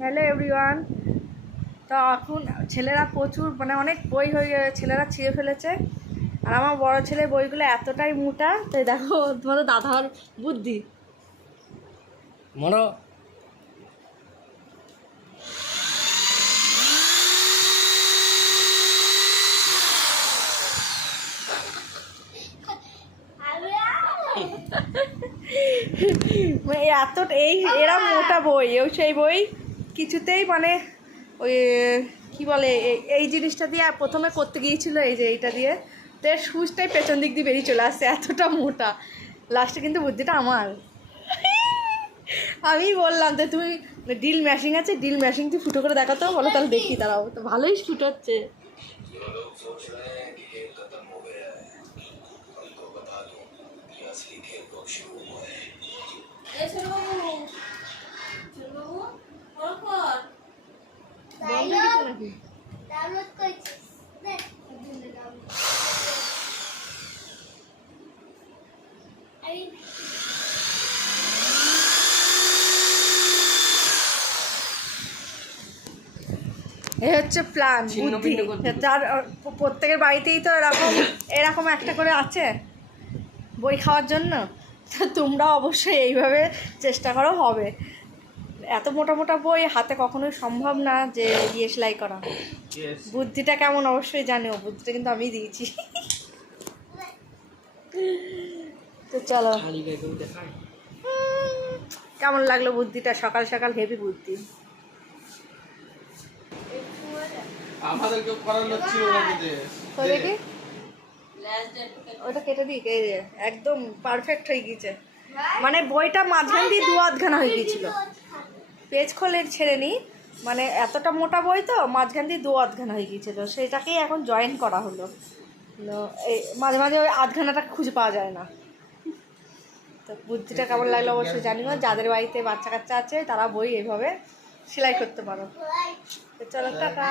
Hello everyone. তো এখন ছেলেরা প্রচুর মানে অনেক বই হয়ে ছেলেরা ছিঁড়ে ফেলেছে। আর আমার বড় ছেলে বইগুলো এতটাই মোটা, তাই দেখো তোমাদের দাদার বুদ্ধি মনো মানে এত এই এরা মোটা বই, সেই বই কিছুতেই মানে ওই কি বলে এই জিনিসটা দিয়ে প্রথমে করতে গিয়েছিল, এই যে এইটা দিয়ে, তো এর সুচটাই পেছন দিক দিয়ে বেরিয়ে চলে আসছে, এতটা মোটা। লাস্টে কিন্তু বুদ্ধিটা আমার। আমি বললাম তো তুমি ড্রিল ম্যাশিং আছে, ড্রিল ম্যাশিং তুই ফুটো করে দেখাতো, বলো তাহলে দেখি। তারাও তো ভালোই ফুটো হচ্ছে। এই হচ্ছে প্ল্যান, বুদ্ধি। যার প্রত্যেকের বাড়িতেই তো এরকম একটা করে আছে বই খাওয়ার জন্য। তো তোমরাও অবশ্যই এইভাবে চেষ্টা করো, হবে। এত মোটা মোটা বই হাতে কখনোই সম্ভব না যে সেলাই করা। বুদ্ধিটা কেমন অবশ্যই জানিও, বুদ্ধিটা কিন্তু আমি দিয়েছি। তো চলো, কেমন লাগলো বুদ্ধিটা? সকাল সকাল হেভি বুদ্ধি। আমাদেরকে করানো ছিল দেখি ওটা কেটে দিই, এই যে একদম পারফেক্ট হয়ে গিয়েছে। মানে বইটা মাঝখান দিয়ে দু আধখানা হয়ে গিয়েছিল, পেজ খোলে ছেড়ে নি, মানে এতটা মোটা বই তো মাঝখান দিয়ে দু আধখানা হয়ে গিয়েছিল, সেটাকেই এখন জয়েন করা হলো। এই মাঝে মাঝে ওই আধখানাটা খুঁজে পাওয়া যায় না। তো বুদ্ধিটা কেমন লাগলো অবশ্যই জানিও। যাদের বাড়িতে বাচ্চা কাচ্চা আছে তারা বই এইভাবে সেলাই করতে পারো। তো চলো, টাটা।